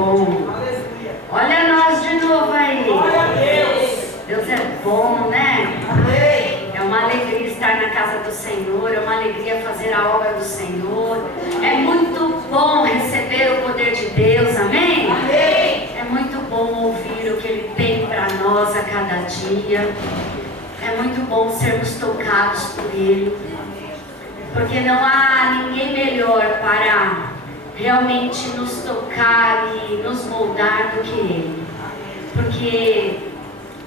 bom. Olha nós de novo aí. Glória a Deus. Deus é bom, né? Amém. É uma alegria estar na casa do Senhor, é uma alegria fazer a obra do Senhor. É muito bom receber o poder de Deus, amém? Amém. É muito bom ouvir o que Ele tem para nós a cada dia. É muito bom sermos tocados por Ele. Porque não há ninguém melhor para realmente nos tocar e nos moldar do que Ele. Porque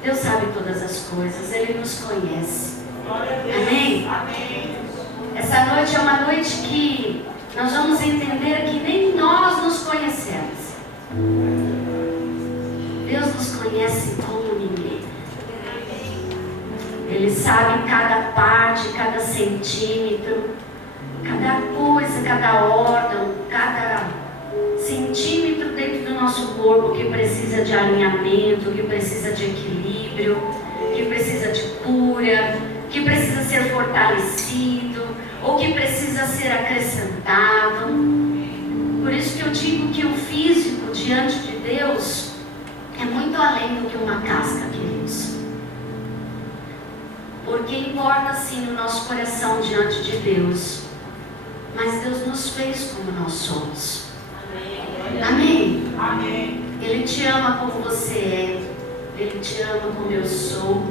Deus sabe todas as coisas, Ele nos conhece. Amém? Amém. Essa noite é uma noite que nós vamos entender que nem nós nos conhecemos. Deus nos conhece como ninguém. Ele sabe cada parte, cada centímetro, cada coisa, cada órgão, cada centímetro dentro do nosso corpo que precisa de alinhamento, que precisa de equilíbrio, que precisa de cura, que precisa ser fortalecido ou que precisa ser acrescentado. Por isso que eu digo que o físico diante de Deus é muito além do que uma casca, queridos. Porque importa sim o nosso coração diante de Deus, mas Deus nos fez como nós somos. Amém? Amém. Ele te ama como você é, Ele te ama como eu sou,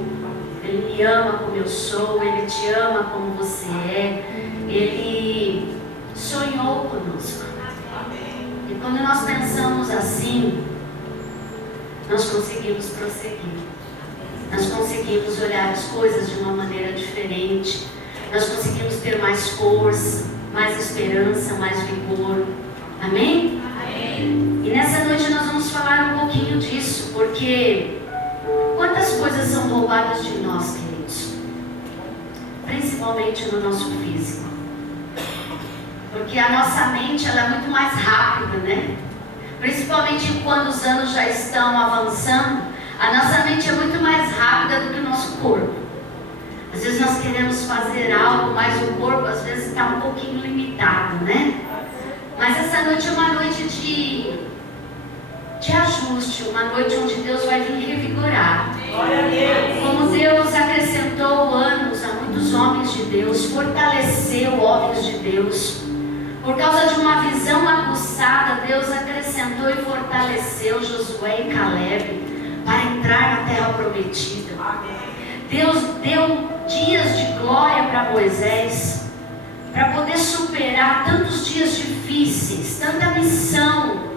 Ele me ama como eu sou, Ele te ama como você é, Ele sonhou conosco. E quando nós pensamos assim, nós conseguimos prosseguir. Nós conseguimos olhar as coisas de uma maneira diferente. Nós conseguimos ter mais força, mais esperança, mais vigor. Amém? Amém. E nessa noite nós vamos falar um pouquinho disso, porque quantas coisas são roubadas de nós, queridos? Principalmente no nosso físico. Porque a nossa mente ela é muito mais rápida, né? Principalmente quando os anos já estão avançando, a nossa mente é muito mais rápida do que o nosso corpo. Às vezes nós queremos fazer algo, mas o corpo às vezes está um pouquinho limitado, né? Mas essa noite é uma noite de ajuste, uma noite onde Deus vai vir revigorar. Glória a Deus. Como Deus acrescentou anos a muitos homens de Deus, fortaleceu homens de Deus. Por causa de uma visão aguçada, Deus acrescentou e fortaleceu Josué e Caleb para entrar na terra prometida. Deus deu dias de glória para Moisés, para poder superar tantos dias difíceis, tanta missão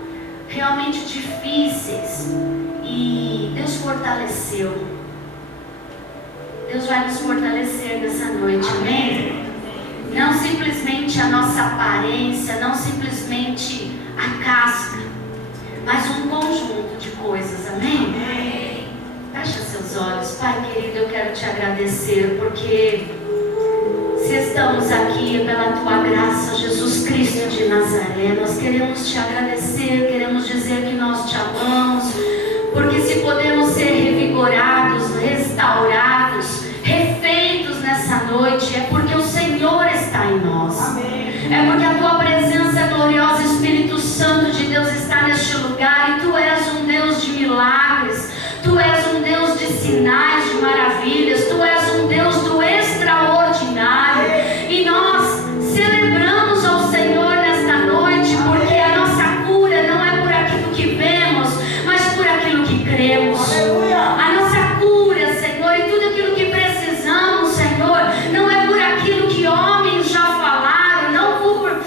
realmente difíceis. E Deus fortaleceu. Deus vai nos fortalecer nessa noite, amém? Não simplesmente a nossa aparência, não simplesmente a casca, mas um conjunto de coisas, amém? Fecha seus olhos. Pai querido, eu quero te agradecer, porque se estamos aqui pela tua graça, Jesus Cristo de Nazaré, nós queremos te agradecer, queremos dizer que nós te amamos, porque se podemos ser revigorados, restaurados, refeitos nessa noite, é porque o Senhor está em nós. É porque a tua presença gloriosa, Espírito Santo de Deus, está neste lugar, e tu és um Deus de milagres, tu és um Deus de sinais, de maravilhas, tu és um Deus do extraordinário, e nós celebramos ao Senhor nesta noite, porque a nossa cura não é por aquilo que vemos, mas por aquilo que cremos. A nossa cura, Senhor, e tudo aquilo que precisamos, Senhor, não é por aquilo que homens já falaram, não por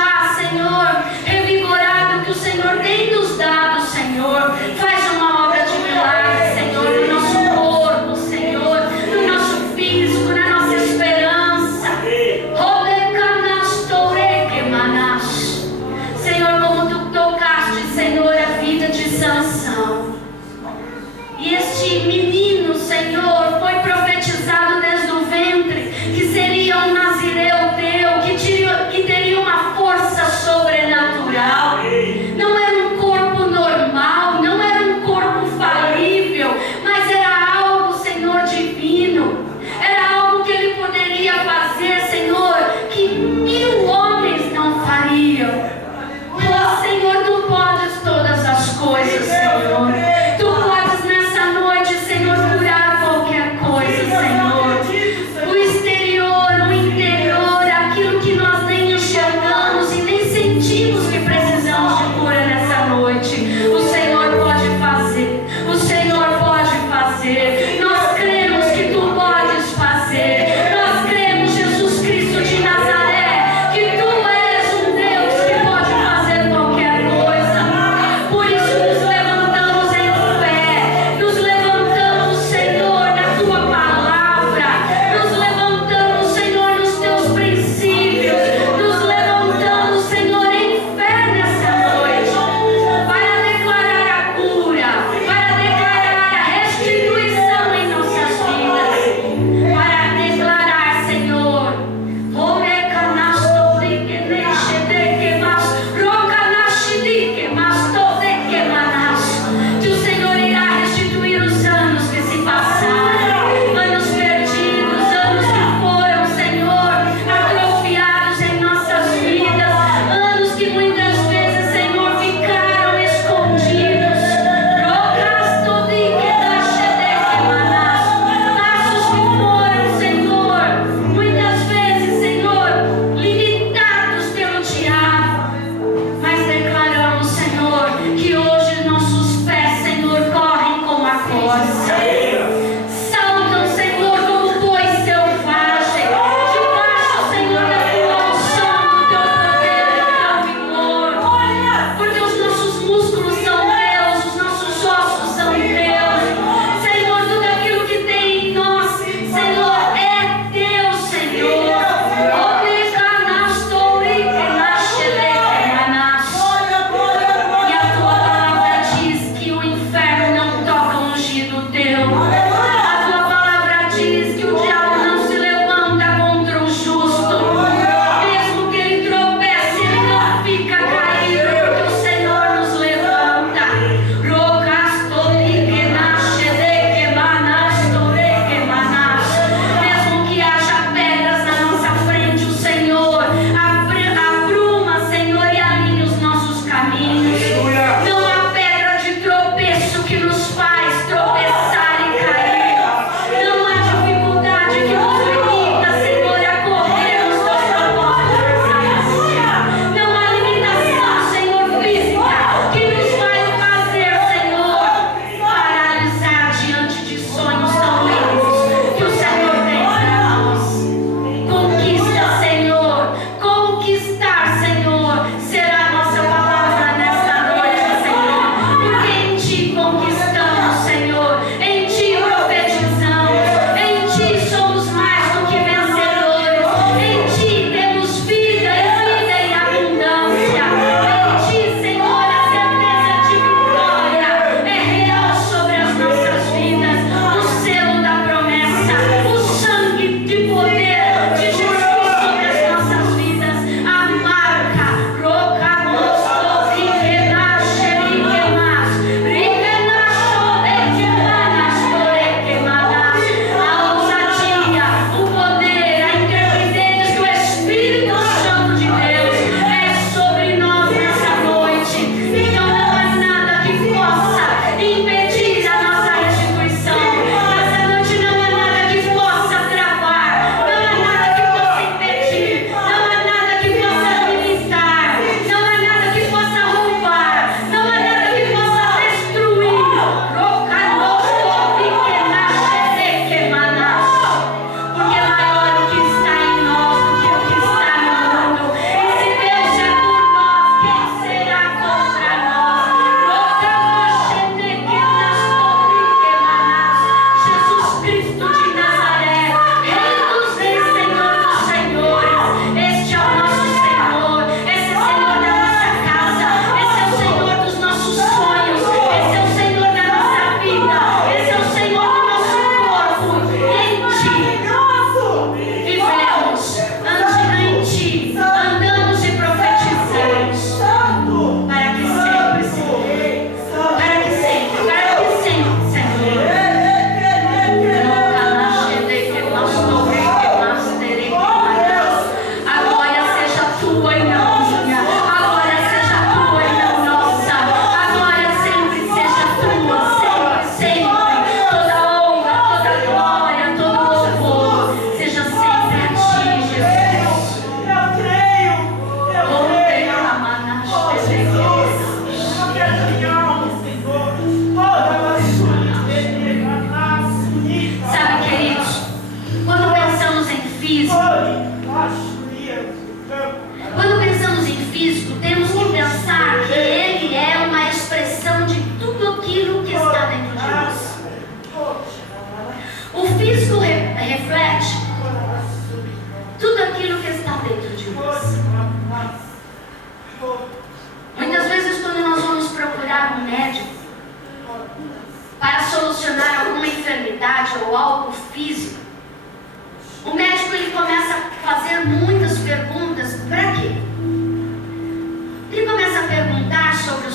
já, Senhor, revigorado, que o Senhor tem nos dado, Senhor. Faz uma obra de milagre, Senhor, no nosso corpo, Senhor, no nosso físico, na nossa esperança. Senhor, como tu tocaste, Senhor, a vida de Sansão. E este menino, Senhor, foi profetizado desde o ventre que seria um nazireu teu, que teria uma força sobrenatural.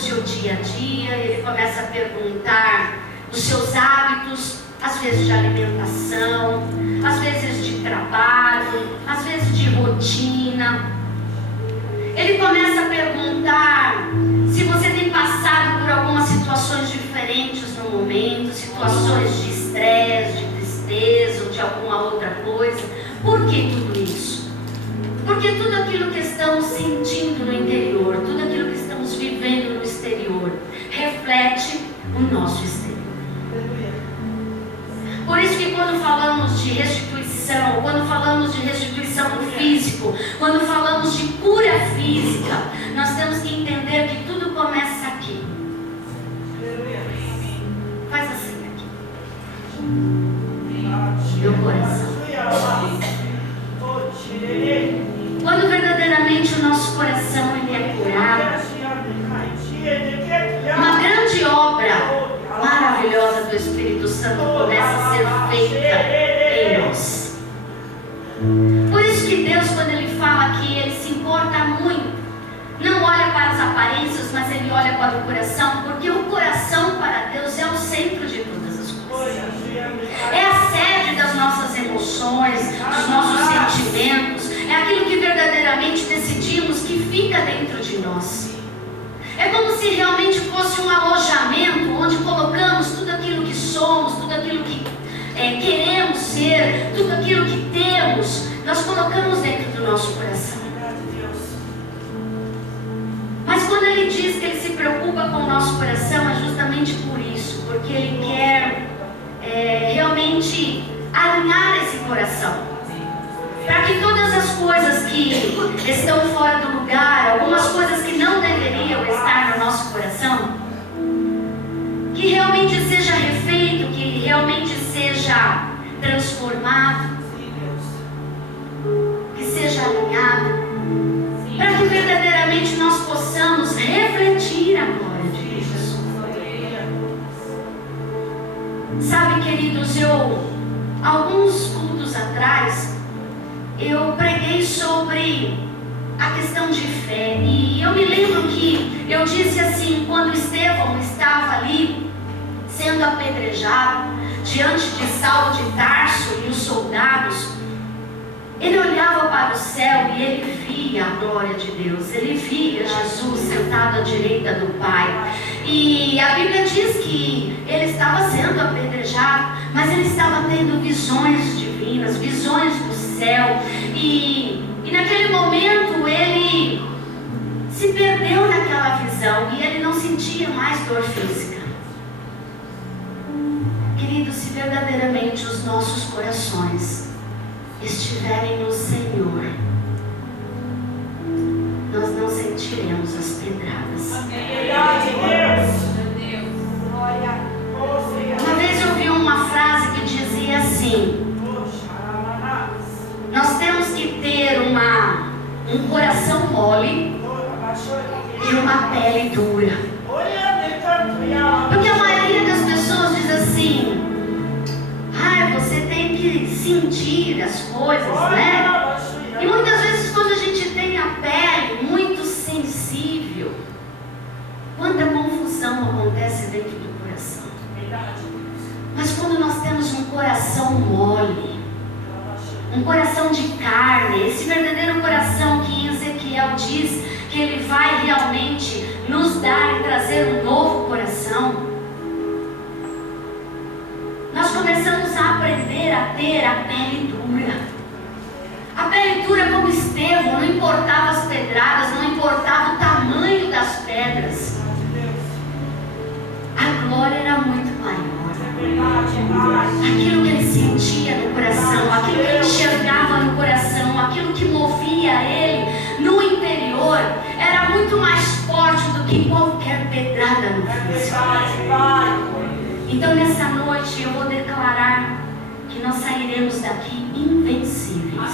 seu dia a dia, ele começa a perguntar os seus hábitos, às vezes de alimentação, às vezes de trabalho, às vezes de rotina. Ele começa a perguntar se você tem passado por algumas situações diferentes no momento, situações de estresse, de tristeza ou de alguma outra coisa. Por que tudo isso? Porque tudo aquilo que estamos sentindo no interior, tudo aquilo que estamos vivendo no exterior, reflete o nosso exterior. Por isso que quando falamos de restituição, quando falamos de restituição no físico, quando falamos de cura física, nós temos que entender que tudo começa aqui. Faz assim aqui. Meu coração. Quando verdadeiramente o nosso coração ele é curado, uma grande obra maravilhosa do Espírito Santo começa a ser feita em nós. Por isso que Deus, quando Ele fala aqui, Ele se importa muito. Não olha para as aparências, mas Ele olha para o coração, porque o coração para Deus é o centro de todas as coisas. É a sede das nossas emoções, dos nossos sentimentos, é aquilo que verdadeiramente decidimos que fica dentro de nós. É como se realmente fosse um alojamento onde colocamos tudo aquilo que somos, tudo aquilo que queremos ser, tudo aquilo que temos, nós colocamos dentro do nosso coração. Mas quando Ele diz que Ele se preocupa com o nosso coração, é justamente por isso, porque Ele quer realmente alinhar esse coração. Para que todas as coisas que estão fora do lugar, algumas coisas que não deveriam estar no nosso coração, que realmente seja refeito, que realmente seja transformado, que seja alinhado, para que verdadeiramente nós possamos refletir a glória de Deus. Sabe, queridos, alguns cultos atrás, eu preguei sobre a questão de fé, e eu me lembro que eu disse assim, quando Estevão estava ali sendo apedrejado diante de Saulo de Tarso e os soldados, ele olhava para o céu e ele via a glória de Deus, ele via Jesus sentado à direita do Pai. E a Bíblia diz que ele estava sendo apedrejado, mas ele estava tendo visões divinas, visões do céu. E naquele momento ele se perdeu naquela visão e ele não sentia mais dor física. Queridos, se verdadeiramente os nossos corações estiverem no Senhor, nós não sentiremos as pedradas. Uma vez eu ouvi uma frase que dizia assim: nós temos que ter um coração mole e uma pele dura. Porque a maioria das pessoas diz assim: você tem que sentir as coisas, né? E muitas vezes quando a gente tem a pele muito sensível, quanta confusão acontece dentro do coração. Mas quando nós temos um coração mole, um coração de carne, esse verdadeiro coração que Ezequiel diz que Ele vai realmente nos dar e trazer um novo coração, nós começamos a aprender a ter a pele dura. A pele dura como Estevão, não importava as pedradas, não importava o tamanho das pedras. A glória era muito maior. Aquilo que ele sentia no coração, aquilo que ele enxergava no coração, aquilo que movia ele no interior, era muito mais forte do que qualquer pedrada no físico. Então nessa noite eu vou declarar que nós sairemos daqui invencíveis.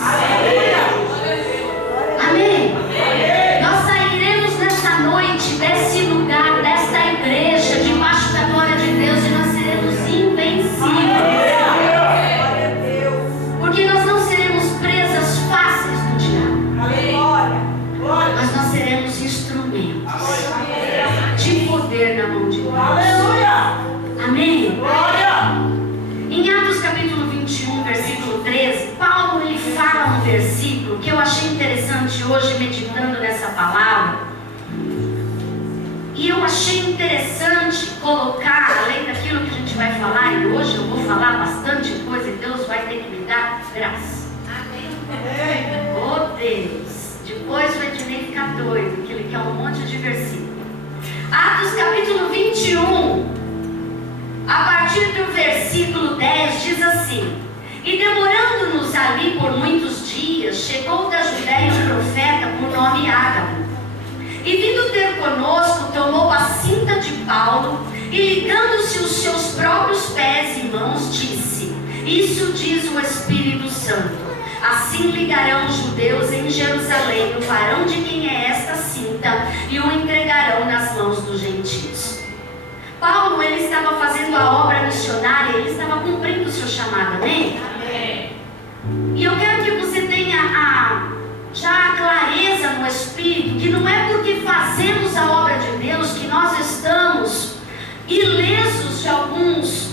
Amém? Nós sairemos nessa noite desse lugar, desta igreja, debaixo da glória de Deus, e nós seremos invencíveis. Porque nós não seremos presas fáceis do diabo, mas nós seremos instrumentos de eu achei interessante colocar, além daquilo que a gente vai falar, e hoje eu vou falar bastante coisa e Deus vai ter que me dar graça. Amém. Oh Deus! Depois o Ednei fica doido, que ele quer um monte de versículo. Atos capítulo 21, a partir do versículo 10, diz assim: E demorando-nos ali por muitos dias, chegou da Judéia um profeta por nome Ágabo. E vindo ter conosco, tomou a cinta de Paulo e ligando-se os seus próprios pés e mãos, disse: Isso diz o Espírito Santo: Assim ligarão os judeus em Jerusalém o varão de quem é esta cinta e o entregarão nas mãos dos gentios. Paulo, ele estava fazendo a obra missionária, ele estava cumprindo o seu chamado, amém? Amém. E eu quero que você tenha já a clareza no Espírito, que não é porque fazemos a obra de Deus que nós estamos ilesos de algumas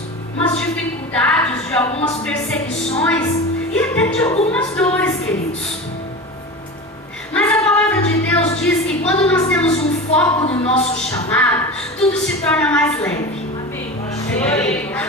dificuldades, de algumas perseguições e até de algumas dores, queridos. Mas a palavra de Deus diz que quando nós temos um foco no nosso chamado, tudo se torna mais leve. Amém.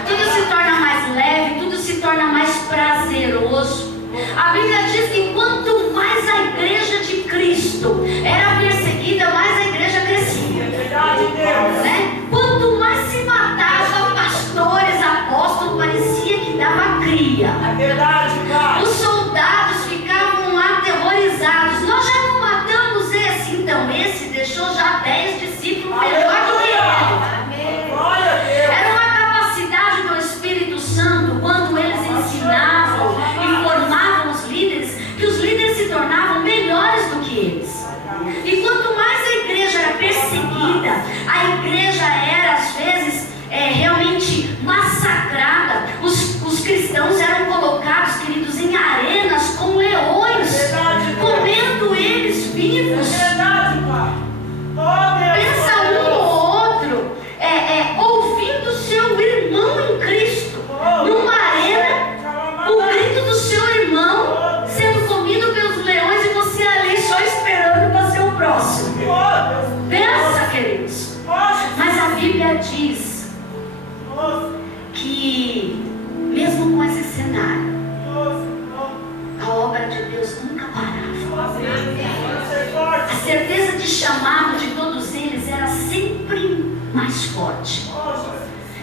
Tudo se torna mais leve, tudo se torna mais prazeroso. A Bíblia diz que quanto mais a igreja de Cristo era perseguida, mais a igreja crescia. Verdade, Deus. Né? Quanto mais se matava pastores, apóstolos, parecia que dava cria. É verdade, Pai. Os soldados ficavam aterrorizados. Nós já não matamos esse, então esse deixou já 10 discípulos melhor do que ele. Amém. Glória a Deus. Era uma capacidade do Espírito Santo, quando eles ensinavam e formavam os líderes, que os líderes se tornavam melhores do que eles. E quanto mais a igreja era perseguida, a igreja era às vezes realmente massacrada. Os cristãos eram colocados, queridos, em arenas com leões, comendo eles vivos. Verdade, Pai. Oh, Deus. Pensa um ou outro ouvindo seu irmão em Cristo numa arena, o grito do seu irmão sendo comido pelos leões e você ali só esperando para ser o próximo. Pensa, queridos. Mas a Bíblia diz que mesmo com esse cenário, a obra de Deus nunca parava. A certeza de chamado de todos eles era sempre mais forte.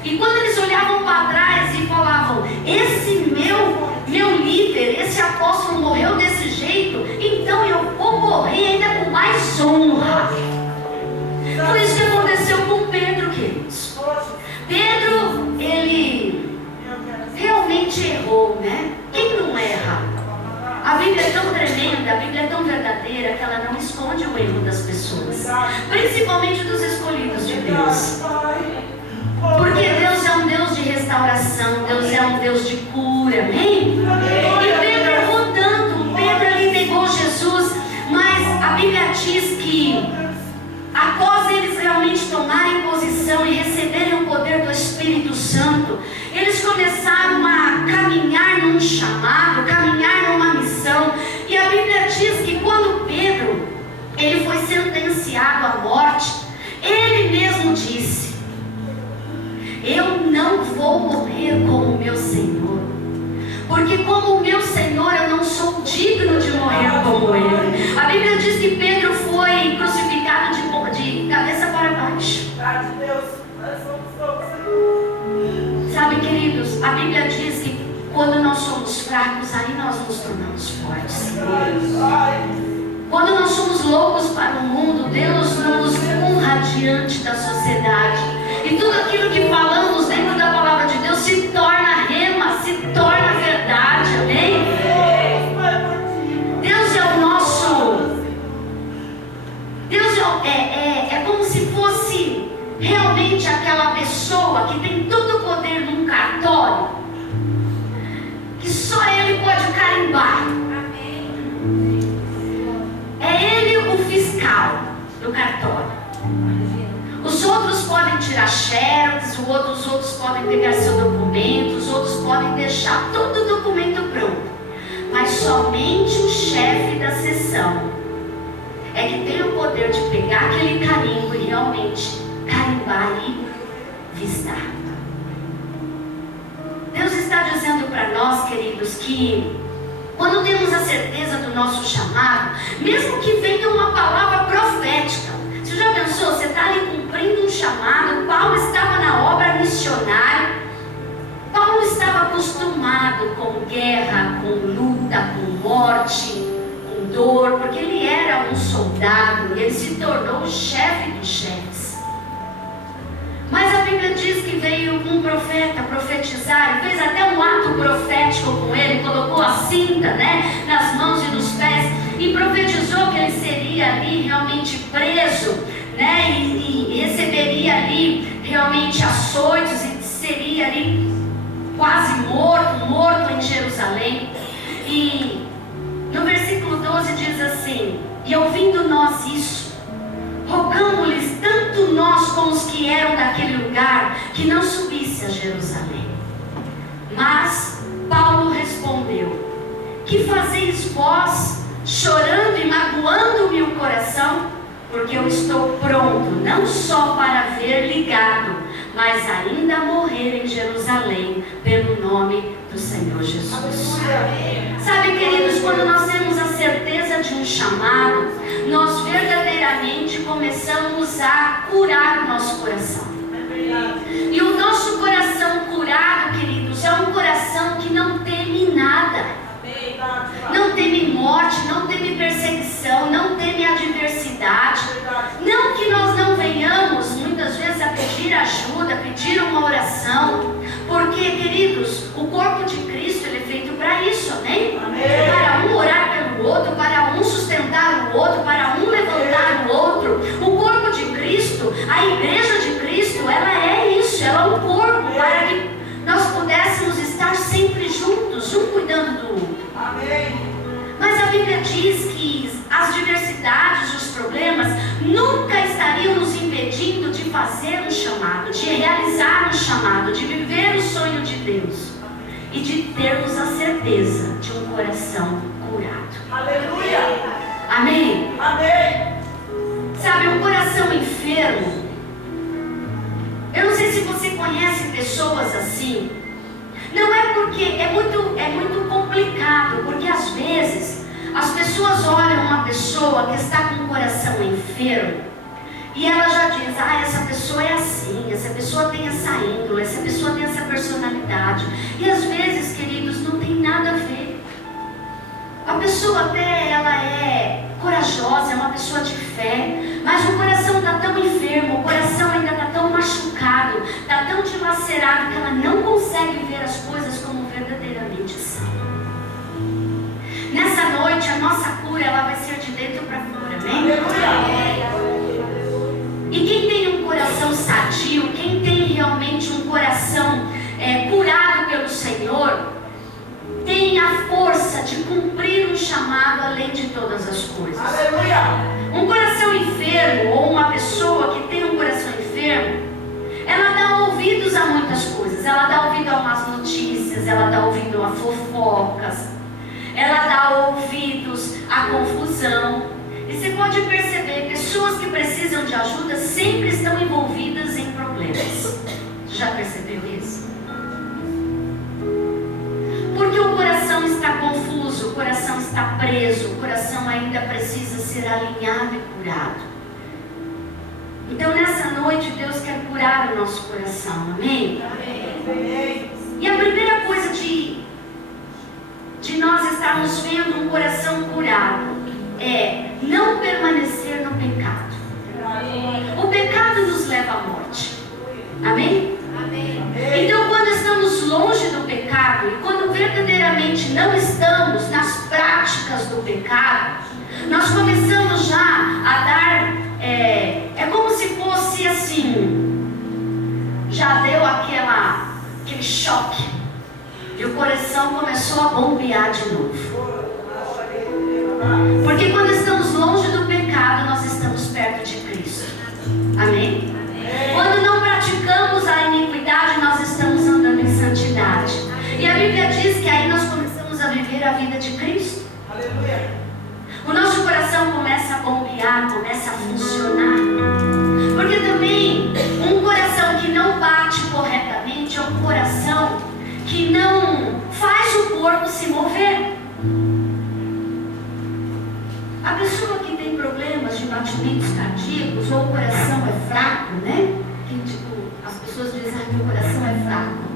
E quando eles olhavam para trás e falavam: esse meu líder, esse apóstolo morreu desse jeito, então eu vou morrer ainda com mais honra. Foi isso que aconteceu com Pedro, queridos. Pedro, ele realmente errou, né? Quem não erra? A Bíblia é tão tremenda, a Bíblia é tão verdadeira que ela não esconde o erro das pessoas, principalmente dos escolhidos de Deus. Porque Deus é um Deus de restauração, Deus é um Deus de cura, amém? E Pedro errou tanto, Pedro ali negou Jesus, mas a Bíblia diz que após eles realmente tomarem posição e receberem o poder do Espírito Santo, eles começaram a caminhar num chamado, caminhar numa missão. E a Bíblia diz que quando Pedro ele foi sentenciado à morte, ele mesmo disse: eu não vou morrer como o meu Senhor, porque como o meu Senhor eu não sou digno de morrer como ele. A Bíblia diz que Pedro foi crucificado de cabeça para baixo. Sabe, queridos, a Bíblia diz que quando nós somos fracos, aí nós nos tornamos fortes. Quando nós somos loucos para o mundo, Deus nos honra diante da sociedade. E tudo aquilo que falamos dentro da palavra de Deus se torna rema, se torna verdade, amém? Deus é o nosso. Deus é como se fosse realmente aquela pessoa que tem todo o poder num cartório, que só ele pode carimbar. É ele o fiscal do cartório. Os outros podem tirar xerox, os outros podem pegar seu documento, os outros podem deixar todo o documento pronto. Mas somente o chefe da sessão é que tem o poder de pegar aquele carimbo e realmente carimbar e vistar. Deus está dizendo para nós, queridos, que quando temos a certeza do nosso chamado, mesmo que venha uma palavra profética, você já pensou, você está ali cumprindo um chamado? Paulo estava na obra missionária. Paulo estava acostumado com guerra, com luta, com morte, com dor, porque ele era um soldado e ele se tornou o chefe dos chefes. Mas a Bíblia diz que veio um profeta profetizar e fez até um ato profético com ele, colocou a cinta, né, nas mãos e nos pés e profetizou que ele seria ali realmente preso, né, e receberia ali realmente açoites e seria ali quase morto em Jerusalém. E no versículo 12 diz assim: e ouvindo nós isso, rogamos-lhes, tanto nós como os que eram daquele lugar, que não subisse a Jerusalém. Mas Paulo respondeu: que fazeis vós, chorando e magoando-me o coração? Porque eu estou pronto, não só para ver ligado, mas ainda morrer em Jerusalém, pelo nome do Senhor Jesus. Sabe, queridos, quando nós temos a certeza de um chamado, nós verdadeiramente começamos a curar o nosso coração. E o nosso coração curado, queridos, é um coração que não teme nada. Não teme morte, não teme perseguição, não teme adversidade. Não que nós não venhamos muitas vezes a pedir ajuda, pedir uma oração, porque, queridos, o corpo de Cristo ele é feito para isso, amém? Para um orar pelo outro, para um sustentar o outro, para um levantar o outro. O corpo de Cristo, a igreja de Cristo, ela é isso, ela é um corpo para que nós pudéssemos estar sempre juntos, um cuidando do outro. Mas a Bíblia diz que as diversidades, os problemas nunca estariam nos impedindo de fazer um chamado, de realizar um chamado, de viver o sonho de Deus e de termos a certeza de um coração curado. Aleluia! Amém? Amém! Sabe, um coração enfermo, eu não sei se você conhece pessoas assim. Não é porque é muito complicado, porque às vezes as pessoas olham uma pessoa que está com o coração enfermo e ela já diz: ah, essa pessoa é assim, essa pessoa tem essa índole, essa pessoa tem essa personalidade. E às vezes, queridos, não tem nada a ver. A pessoa até ela é corajosa, é uma pessoa de fé, mas o coração está tão enfermo, o coração ainda está tão machucado, está tão dilacerado que ela não consegue ver as coisas como verdadeiramente são. Nessa noite a nossa cura ela vai ser de dentro para fora, amém? E quem tem um coração sadio, quem tem realmente um coração curado pelo Senhor, tem a força de cumprir um chamado além de todas as coisas. Aleluia! Um coração enfermo ou uma pessoa que tem um coração enfermo, ela dá ouvidos a muitas coisas. Ela dá ouvido a más notícias, ela dá ouvido a fofocas, ela dá ouvidos à confusão. E você pode perceber, pessoas que precisam de ajuda sempre estão envolvidas em problemas. Você já percebeu isso? Porque o coração está confuso, o coração está preso, o coração ainda precisa ser alinhado e curado. Então nessa noite Deus quer curar o nosso coração, amém? Amém. E a primeira coisa de nós estarmos vendo um coração curado é não permanecer no pecado. O pecado nos leva à morte, amém? Então quando estamos longe do pecado e quando verdadeiramente não estamos nas práticas do pecado, nós começamos já a dar, é como se fosse assim, já deu aquele choque e o coração começou a bombear de novo. Porque quando estamos longe do pecado, nós estamos perto de Cristo, amém? Quando não praticamos a iniquidade, nós estamos andando em santidade. E a Bíblia diz que aí nós começamos a viver a vida de Cristo. Aleluia. O nosso coração começa a bombear, começa a funcionar. Porque também se mover. A pessoa que tem problemas de batimentos cardíacos ou o coração é fraco, né? Que, tipo, as pessoas dizem que meu coração é fraco.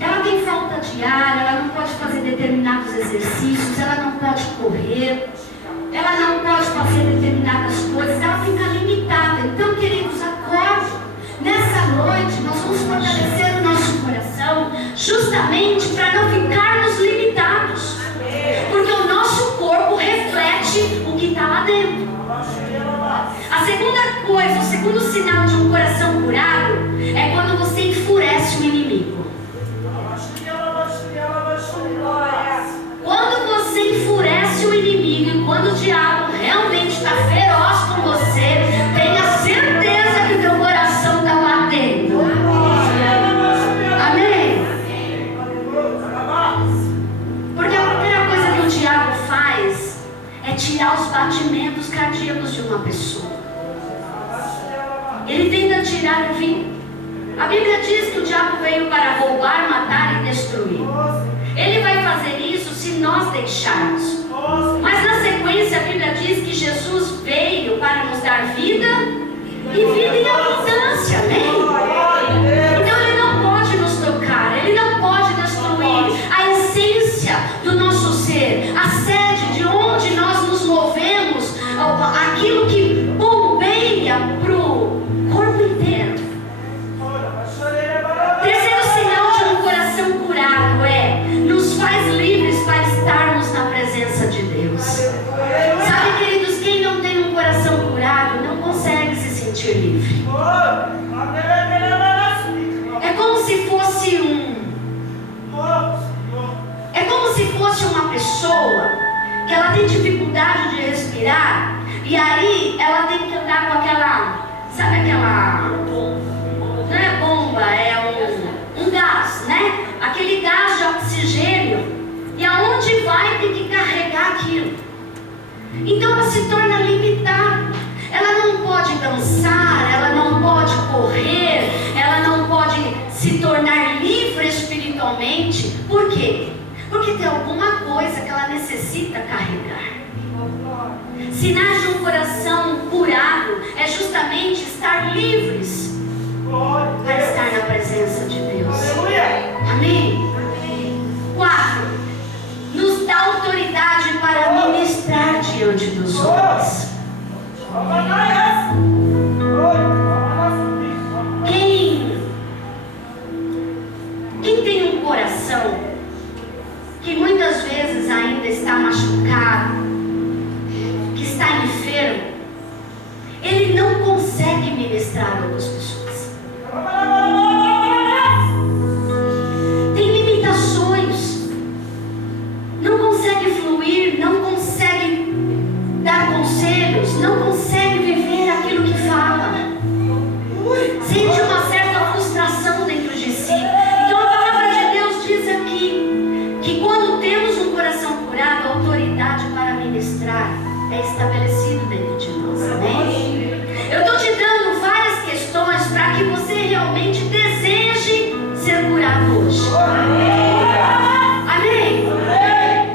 Ela tem falta de ar, ela não pode fazer determinados exercícios, ela não pode correr, ela não pode fazer determinadas coisas, ela fica limitada. Então, queridos, acorde. Nessa noite, nós vamos fortalecer o nosso coração justamente para não ficarmos limitados. Porque o nosso corpo reflete o que está lá dentro. A segunda coisa, o segundo sinal de um coração curado é quando você enfurece o inimigo. Quando você enfurece o inimigo e quando o diabo realmente está feroz com você, tenha certeza que o teu coração está batendo. Amém? Porque a primeira coisa que o diabo faz é tirar os batimentos cardíacos de uma pessoa. Ele tenta tirar o vinho. A Bíblia diz que o diabo veio para roubar, matar e destruir. Ele vai fazer isso se nós deixarmos. Mas na sequência a Bíblia diz que Jesus veio para nos dar vida e vida em abundância. Amém? Então ele não pode nos tocar, ele não pode destruir a essência do nosso ser, a sede de onde nós nos movemos, aquilo que bombeia para o corpo inteiro. Terceiro sinal de um coração curado nos faz livres para estarmos na presença de Deus. Sabe, queridos, quem não tem um coração curado não consegue se sentir livre. É como se fosse uma pessoa que ela tem dificuldade de respirar e aí ela tem que andar com aquela, sabe aquela, não é bomba, é um gás, né? Aquele gás de oxigênio, e aonde vai tem que carregar aquilo. Então ela se torna limitada. Ela não pode dançar, ela não pode correr, ela não pode se tornar livre espiritualmente. Por quê? Porque tem alguma coisa que ela necessita carregar. Sinais de um coração curado é justamente estar livres para estar na presença de Deus. Amém? 4. Nos dá autoridade para ministrar diante dos homens. Quem tem um coração que muitas vezes ainda está machucado, que está enfermo, ele não consegue ministrar a outras pessoas. Tem limitações, não consegue fluir, não consegue dar conselhos, não consegue viver aquilo que fala, sente uma certa frustração dentro de si. Então a palavra de Deus diz aqui que quando temos um coração curado, a autoridade para ministrar é estabelecida dentro de nós. Amém? Eu estou te dando várias questões para que você realmente deseje ser curado hoje. Amém?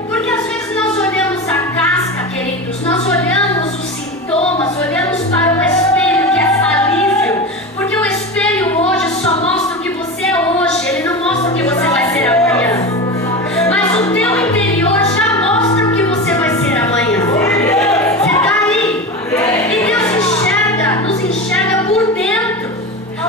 Porque às vezes nós olhamos a casca, queridos, nós olhamos os sintomas, olhamos para o espelho que é falível, porque o espelho hoje só mostra o que você é hoje, ele não mostra o que você vai ser amanhã. Mas o teu interior já mostra o que você vai ser amanhã. Você está aí? E Deus nos enxerga por dentro.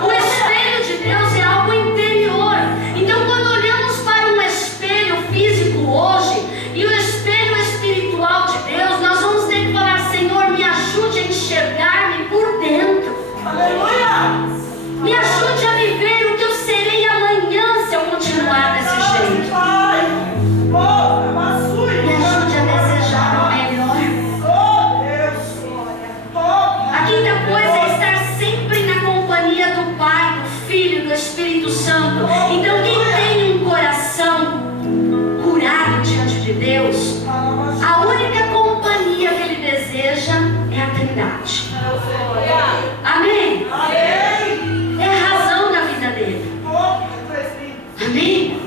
O espelho de Deus é algo interior. Então quando olhamos para um espelho físico hoje e o espelho espiritual de Deus, nós vamos ter que falar: Senhor, me ajude a enxergar-me por dentro. Me ajude a viver o que eu serei amanhã se eu continuar desse jeito. Me ajude a desejar o melhor. A quinta coisa é estar sempre na companhia do Pai, do Filho e do Espírito Santo. Então quem tem um coração curado diante de Deus, a única companhia que ele deseja é a Trindade. Amém? É a razão da vida dele. Amém?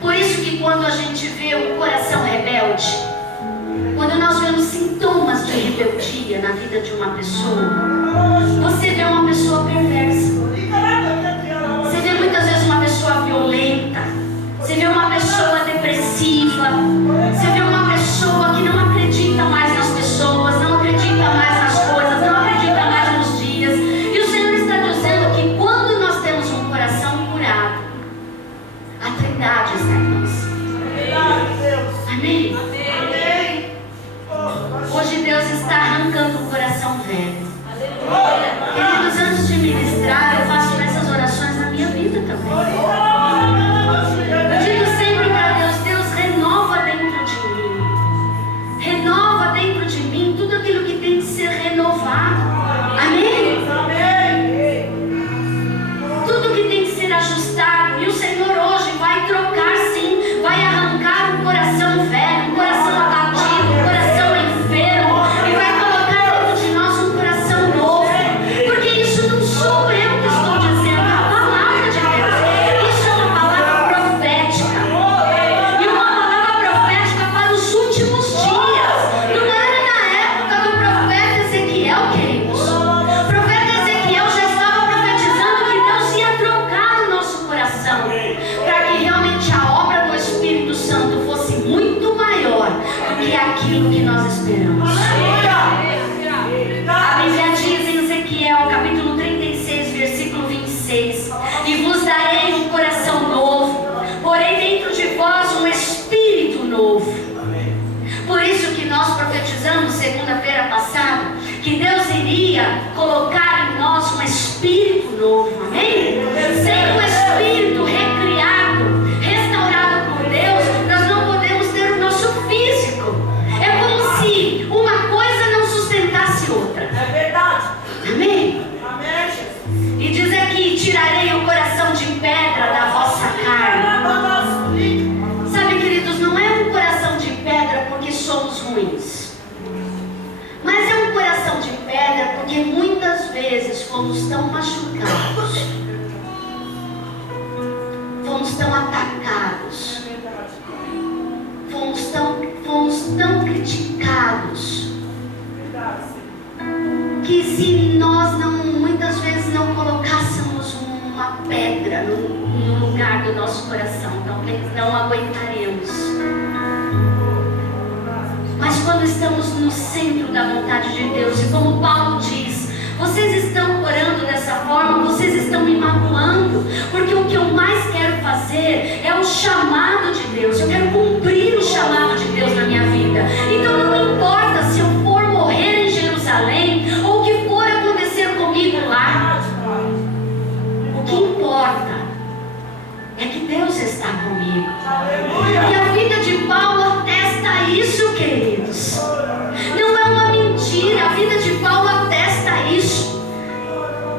Por isso que quando a gente vê o coração rebelde, quando nós vemos sintomas de rebeldia na vida de uma pessoa, você vê uma pessoa perversa. Você vê muitas vezes uma pessoa violenta. Você vê uma pessoa depressiva. Você vê uma pessoa que não acredita mais nas pessoas, não acredita mais nas coisas, não acredita mais nos dias. E o Senhor está dizendo que quando nós temos um coração curado, a Trindade está em nós. Amém? Hoje Deus está arrancando o coração velho. Queridos, antes de ministrar, eu faço essas orações na minha vida também. Eu digo sempre para Deus: Deus, renova dentro de mim. Renova dentro de mim tudo aquilo que tem que ser renovado. Amém? Tudo que tem que ser ajustado. E o Senhor hoje vai trocar, sim. Vai arrancar um coração velho, um coração abatido, um coração enfermo. E vai colocar dentro de nós um coração novo. Porque isso não sou eu que estou dizendo, é a palavra de Deus. Isso é uma palavra profética. E uma palavra profética para os últimos dias. Não era na época do profeta Ezequiel, queridos. O profeta Ezequiel já estava profetizando que Deus ia trocar o nosso coração, para que realmente a obra do Espírito Santo fosse muito maior do que aquilo que nós esperamos. A Bíblia diz em Ezequiel, capítulo 36, versículo 26: e vos darei um coração novo, porém dentro de vós um espírito novo. Por isso que nós profetizamos segunda-feira passada, que Deus iria colocar em nós um espírito novo. Amém? Sem o espírito recriado, restaurado por Deus, nós não podemos ter o nosso físico. É como se uma coisa não sustentasse outra. É verdade. Amém? Amém, Jesus. E diz aqui: tirarei o coração de pedra da vossa carne. Sabe, queridos, não é um coração de pedra porque somos ruins, mas é um coração de pedra porque muitas vezes fomos tão machucados, fomos tão atacados, fomos tão criticados, que se nós muitas vezes não colocássemos uma pedra no lugar do nosso coração, talvez não aguentaremos. Mas quando estamos no centro da vontade de Deus, e como Paulo diz, vocês estão orando dessa forma, vocês estão me magoando, porque o que eu mais quero fazer é o chamado de Deus. Eu quero cumprir o chamado de Deus na minha vida. Então não importa se eu for morrer em Jerusalém, ou o que for acontecer comigo lá. O que importa é que Deus está comigo. E a vida de Paulo atesta isso, queridos. Não é uma mentira, a vida de Paulo atesta isso.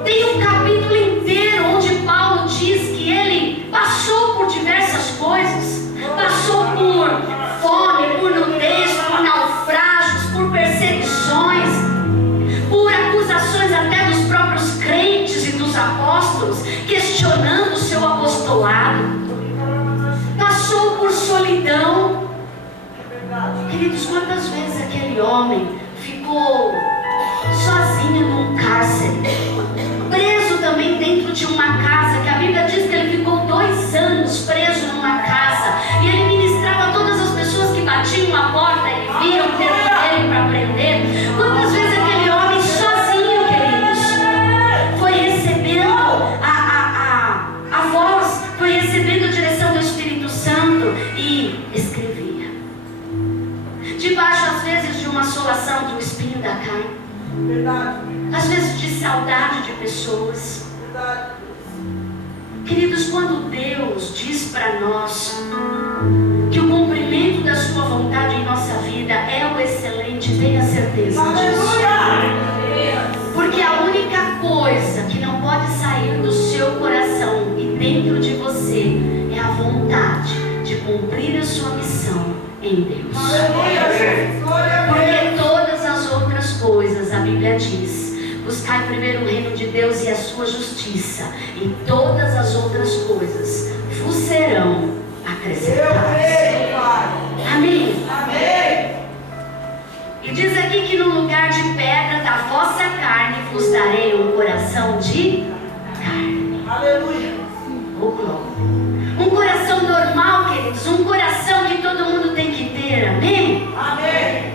Tem um capítulo inteiro onde Paulo diz que ele passou por diversas coisas. Passou por fome, por nudez, por naufrágios, por perseguições, por acusações até dos próprios crentes e dos apóstolos, questionando o seu apostolado. Passou por solidão. Queridos, quantas vezes aquele homem ficou sozinho num cárcere, preso também dentro de uma casa, que a Bíblia diz que ele ficou 2 anos preso numa casa, e ele ministrava a todas as pessoas que batiam a porta e viam dentro dele para prender. Quantas vezes aquele homem sozinho, queridos, foi recebendo a voz, foi recebendo a direção do Espírito Santo e escrevia, debaixo às vezes de uma assolação, de um espinho da carne, às vezes de saudade de pessoas. Queridos, quando Deus diz para nós que o cumprimento da sua vontade em nossa vida é o excelente, tenha certeza disso. Porque a única coisa que não pode sair do seu coração e dentro de você é a vontade de cumprir a sua missão em Deus. Porque todas as outras coisas, a Bíblia diz, buscai primeiro o reino de Deus e a sua justiça, e todas as outras coisas vos serão acrescentadas. Amém. E diz aqui que no lugar de pedra da vossa carne vos darei um coração de carne. Aleluia. Oh, glória. Um coração normal, queridos. Um coração que todo mundo tem que ter. Amém? Amém.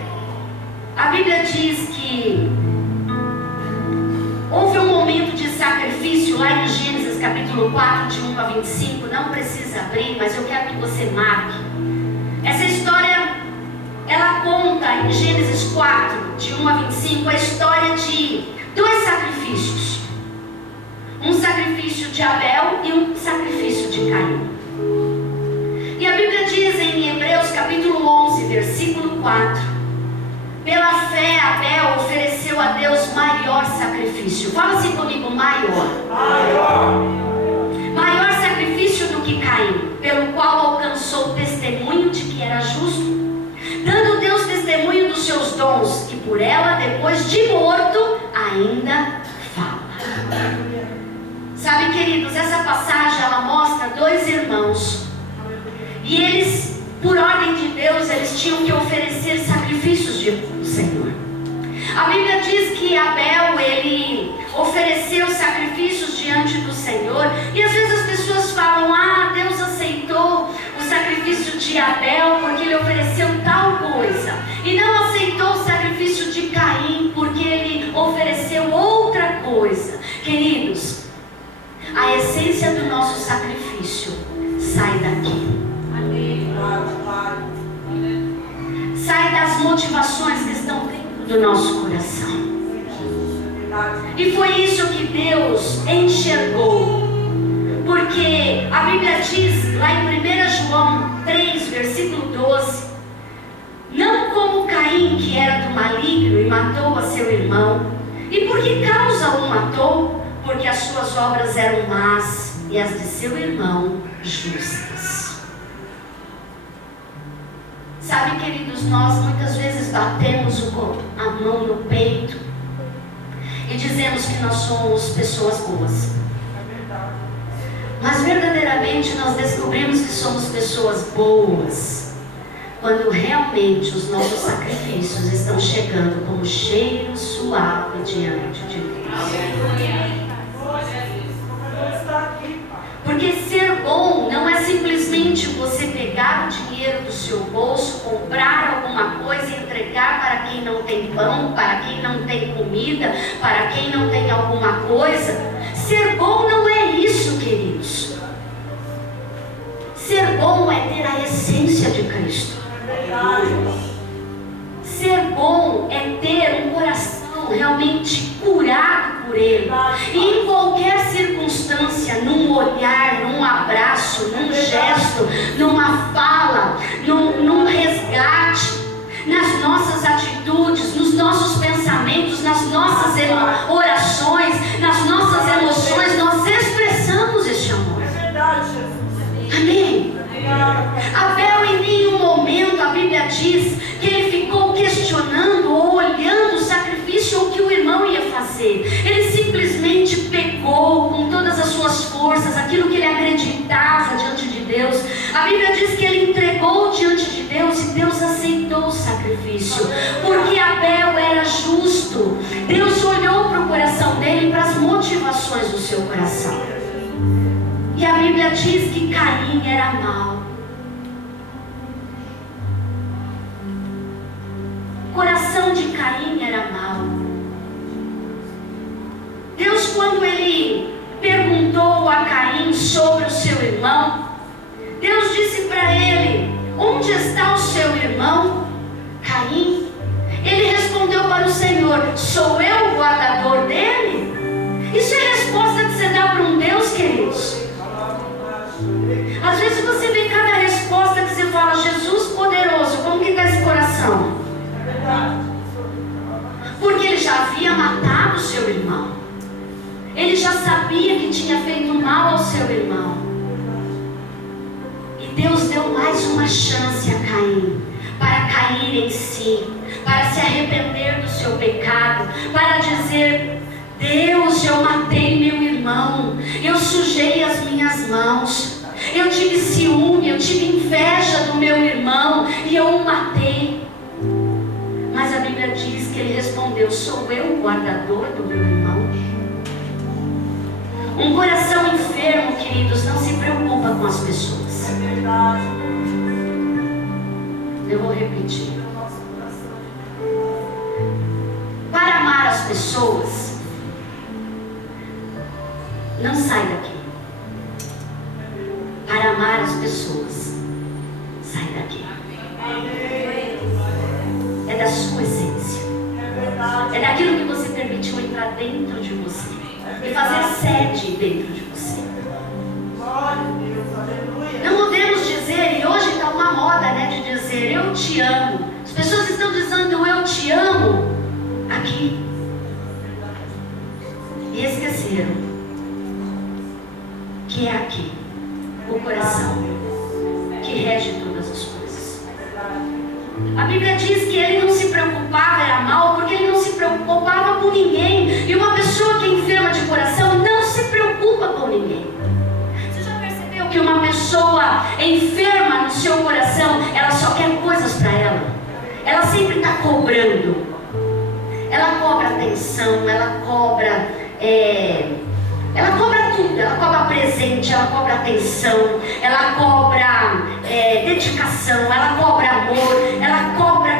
A Bíblia diz que houve um momento de sacrifício lá em Gênesis capítulo 4, de 1 a 25. Não precisa abrir, mas eu quero que você marque. Essa história, ela conta em Gênesis 4, de 1 a 25, a história de dois sacrifícios. Um sacrifício de Abel e um sacrifício de Caim. E a Bíblia diz em Hebreus capítulo 11, versículo 4: pela fé Abel ofereceu a Deus maior sacrifício. Fala assim comigo: maior. Maior sacrifício do que Caim, pelo qual alcançou o testemunho de que era justo, dando Deus testemunho dos seus dons, que por ela, depois de morto, ainda fala. Sabe, queridos, essa passagem ela mostra dois irmãos, e eles, por ordem de Deus, eles tinham que oferecer sacrifícios do Senhor. A Bíblia diz que Abel, ele ofereceu sacrifícios diante do Senhor, e às vezes as pessoas falam: Deus aceitou o sacrifício de Abel porque ele ofereceu tal coisa, e não aceitou o sacrifício de Caim porque ele ofereceu outra coisa. Queridos, a essência do nosso sacrifício sai daqui. Sai das motivações que estão dentro do nosso coração. E foi isso que Deus enxergou. Porque a Bíblia diz lá em 1 João 3, versículo 12: não como Caim, que era do maligno e matou a seu irmão. E por que causa o matou? Porque as suas obras eram más e as de seu irmão justas. Sabe, queridos, nós muitas vezes batemos a mão no peito e dizemos que nós somos pessoas boas. Mas verdadeiramente nós descobrimos que somos pessoas boas quando realmente os nossos sacrifícios estão chegando como cheiro suave diante de Deus. Porque ser bom não é simplesmente você pegar o dinheiro do seu bolso, comprar alguma coisa e entregar para quem não tem pão, para quem não tem comida, para quem não tem alguma coisa. Ser bom não é isso, queridos. Ser bom é ter a essência de Cristo. Ser bom é ter um coração realmente curado por Ele. E em qualquer circunstância, num olhar, num abraço, num gesto, numa fala, num resgate, nas nossas atitudes, nos nossos pensamentos, nas nossas orações, nas nossas emoções, nós expressamos este amor. Amém? Abel, em nenhum momento a Bíblia diz que ele ficou questionando ou olhando o sacrifício ou o que o irmão ia fazer. Ele simplesmente pegou com todas as suas forças aquilo que ele acreditava diante de Deus. A Bíblia diz que ele entregou diante de Deus e Deus aceitou o sacrifício, porque Abel era justo. Deus olhou para o coração dele, para as motivações do seu coração. E a Bíblia diz que Caim era mau. O coração de Caim era mau. Deus, quando ele perguntou a Caim sobre o seu irmão, Deus disse para ele: onde está o seu irmão, Caim? Ele respondeu para o Senhor: sou eu o guardador dele? Isso é a resposta que você dá para um Deus, queridos. Às vezes você vê cada resposta que você fala: Jesus poderoso, como que está esse coração? Porque ele já havia matado o seu irmão. Ele já sabia que tinha feito mal ao seu irmão. E Deus deu mais uma chance a Caim, para cair em si, para se arrepender do seu pecado, para dizer: Deus, eu matei meu irmão, eu sujei as minhas mãos, eu tive ciúme, eu tive inveja do meu irmão e eu o matei. matei. Mas a Bíblia diz que ele respondeu: sou eu o guardador do meu irmão? Um coração enfermo, queridos, não se preocupa com as pessoas. É verdade. Eu vou repetir. Para amar as pessoas, não sai daqui. Para amar as pessoas, sai daqui. É da sua essência. É daquilo que você permitiu entrar dentro de você e fazer sede dentro de você. Não podemos dizer, e hoje está uma moda, né, de dizer eu te amo. As pessoas estão dizendo eu te amo aqui e esqueceram que é aqui o coração que rege todas as coisas. A Bíblia diz que ele não se preocupava, era mal, porque ele não se preocupava com ninguém. E uma pessoa que é enferma de coração não se preocupa com ninguém. Você já percebeu que uma pessoa enferma no seu coração, ela só quer coisas para ela? Ela sempre está cobrando. Ela cobra atenção, ela cobra tudo. Ela cobra presente, ela cobra atenção, ela cobra dedicação, ela cobra amor, ela cobra.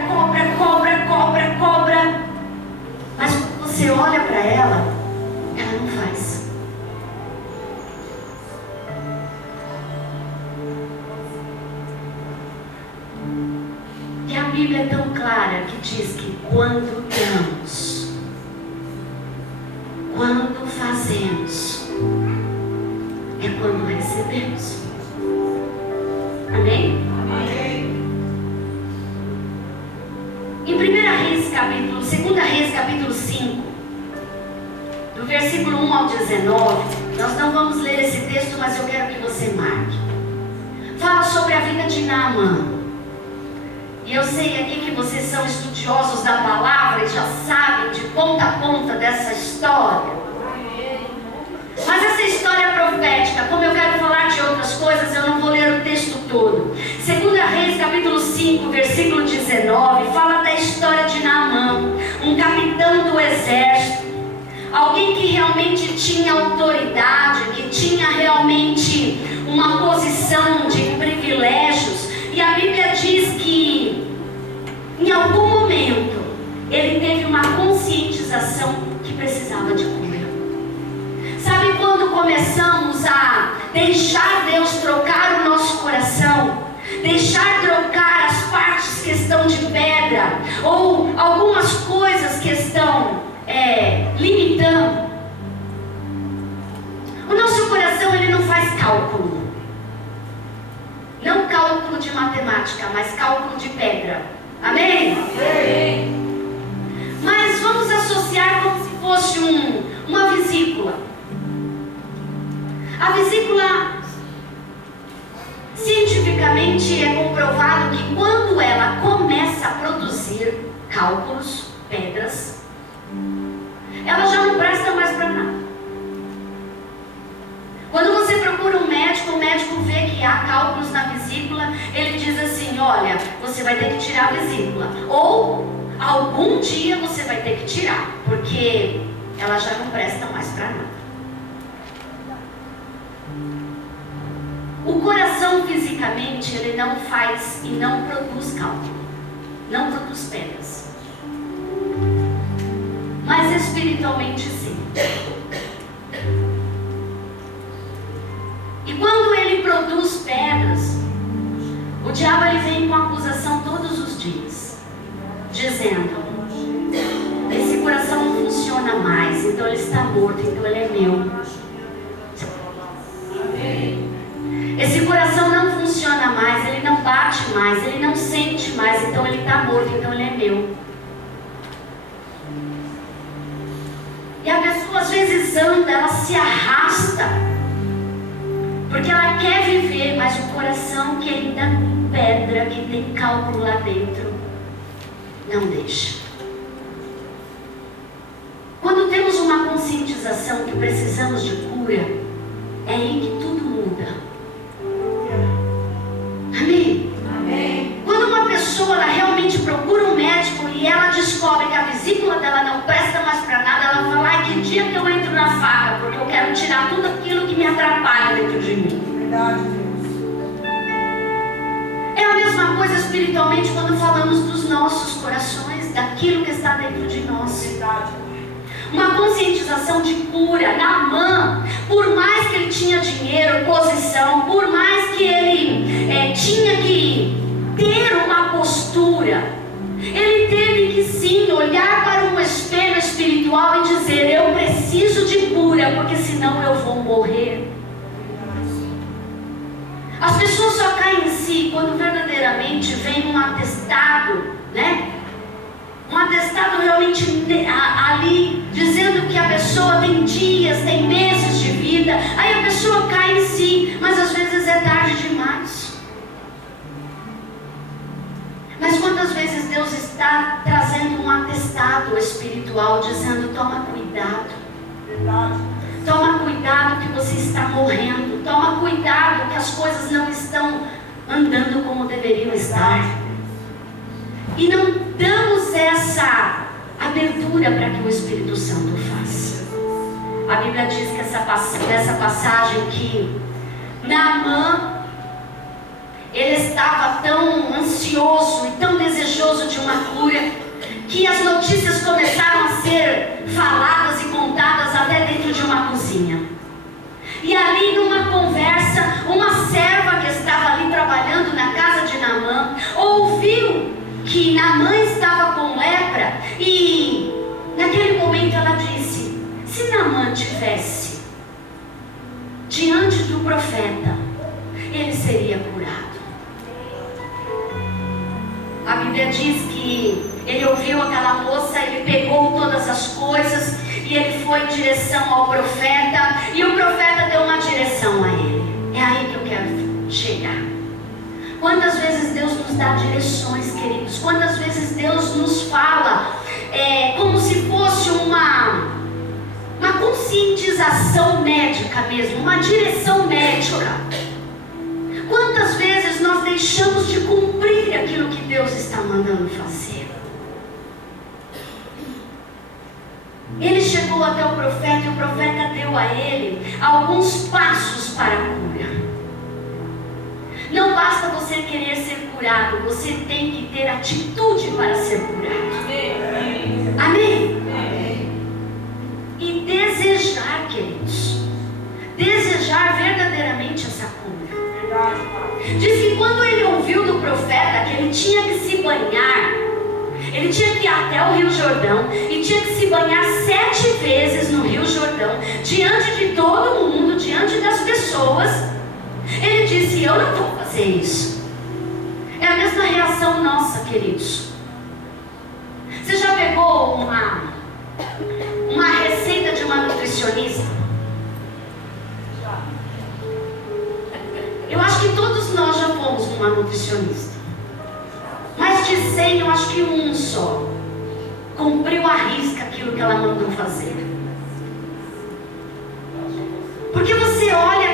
Mas quando você olha para ela, ela não faz. E a Bíblia é tão clara que diz que quando damos, quando fazemos, é quando recebemos. Amém? Amém. Em 2 Reis capítulo 5, do versículo 1 ao 19, nós não vamos ler esse texto, mas eu quero que você marque. Fala sobre a vida de Naamã. E eu sei aqui que vocês são estudiosos da palavra e já sabem de ponta a ponta dessa história. Mas essa história profética, como eu quero falar de outras coisas, eu não vou ler o texto todo. 2 Reis capítulo 5, versículo 19, fala da história de Naamã, um capitão do exército, alguém que realmente tinha autoridade, que tinha realmente uma posição de privilégios. E a Bíblia diz que em algum momento ele teve uma conscientização que precisava de cura. Sabe quando começamos a deixar Deus trocar o nosso coração, deixar trocar as partes que estão de pedra, ou algumas coisas que estão limitando? O nosso coração, ele não faz cálculo. Não cálculo de matemática, mas cálculo de pedra. Amém? Amém. Mas vamos associar como se fosse uma vesícula. A vesícula, cientificamente é comprovado que quando ela começa a produzir cálculos, pedras, ela já não presta mais para nada. Quando você procura um médico, o médico vê que há cálculos na vesícula, ele diz assim: olha, você vai ter que tirar a vesícula, ou algum dia você vai ter que tirar, porque ela já não presta mais para nada. O coração fisicamente, ele não faz e não produz cálculo, não produz pedras, mas espiritualmente sim. E quando ele produz pedras, o diabo ele vem com acusação todos os dias, dizendo: esse coração não funciona mais, então ele está morto, então ele é meu. Esse coração não funciona mais, ele não bate mais, ele não sente mais, então ele está morto, então ele é meu. E a pessoa às vezes anda, ela se arrasta, porque ela quer viver, mas o coração que ainda tem pedra, que tem cálculo lá dentro, não deixa. Quando temos uma conscientização que precisamos de cura, é aí que tudo muda. Amém? Amém. Quando uma pessoa ela realmente quero tirar tudo aquilo que me atrapalha dentro de mim. Verdade, Deus. É a mesma coisa espiritualmente quando falamos dos nossos corações, daquilo que está dentro de nós. Verdade. Uma conscientização de cura. Naamã, por mais que ele tinha dinheiro, posição, por mais que ele tinha que ter uma postura, ele teve que sim olhar para um espelho espiritual e dizer: eu preciso de cura, porque senão eu vou morrer. As pessoas só caem em si quando verdadeiramente vem um atestado, né? Um atestado realmente ali, dizendo que a pessoa tem dias, tem meses de vida. Aí a pessoa cai em si, mas às vezes é tarde demais. Mas quantas vezes Deus está trazendo um atestado espiritual, dizendo: toma cuidado. Verdade. Toma cuidado que você está morrendo. Toma cuidado que as coisas não estão andando como deveriam estar. E não damos essa abertura para que o Espírito Santo faça. A Bíblia diz que nessa passagem que Naamã, ele estava tão ansioso e tão desejoso de uma cura, que as notícias começaram a ser faladas e contadas até dentro de uma cozinha. E ali numa conversa, uma serva que estava ali trabalhando na casa de Naamã, ouviu que Naamã estava com lepra, e naquele momento ela disse: se Naamã tivesse diante do profeta, ele seria curado. A Bíblia diz que ele ouviu aquela moça, ele pegou todas as coisas e ele foi em direção ao profeta, e o profeta deu uma direção a ele. É aí que eu quero chegar. Quantas vezes Deus nos dá direções, queridos? Quantas vezes Deus nos fala como se fosse uma conscientização médica mesmo, uma direção médica. Quantas vezes nós deixamos de cumprir aquilo que Deus está mandando fazer? Ele chegou até o profeta e o profeta deu a ele alguns passos para a cura. Não basta você querer ser curado, você tem que ter atitude para ser curado. Amém? Amém? E desejar, queridos, desejar verdadeiramente essa cura. Diz que quando ele ouviu do profeta que ele tinha que se banhar, ele tinha que ir até o Rio Jordão e tinha que se banhar 7 vezes no Rio Jordão, diante de todo mundo, diante das pessoas. Ele disse: eu não vou fazer isso. É a mesma reação nossa, queridos. Você já pegou uma receita de uma nutricionista? Eu acho que todos nós já fomos numa nutricionista. Mais de 100, eu acho que um só cumpriu à risca aquilo que ela mandou fazer. Porque você olha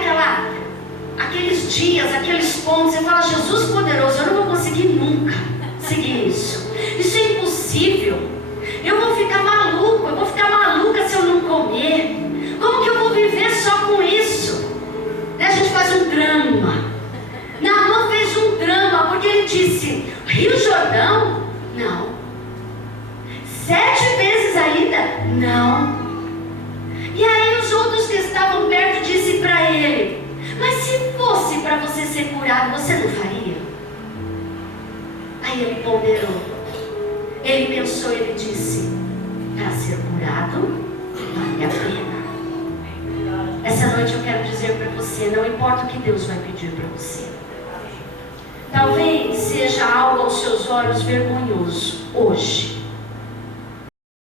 aqueles dias, aqueles pontos, e fala: Jesus poderoso, eu não vou conseguir nunca seguir isso. Isso é impossível. Eu vou ficar maluco, eu vou ficar maluca se eu não comer. Como que eu vou viver só com isso? A gente faz um drama. Naamã fez um drama, porque ele disse: Rio Jordão? Não. 7 vezes ainda? Não. E aí os outros que estavam perto disse para ele: mas se fosse para você ser curado, você não faria? Aí ele ponderou, ele pensou, ele disse: para ser curado, vale a pena. Essa noite eu quero dizer para você, não importa o que Deus vai pedir para você. Talvez seja algo aos seus olhos vergonhoso hoje.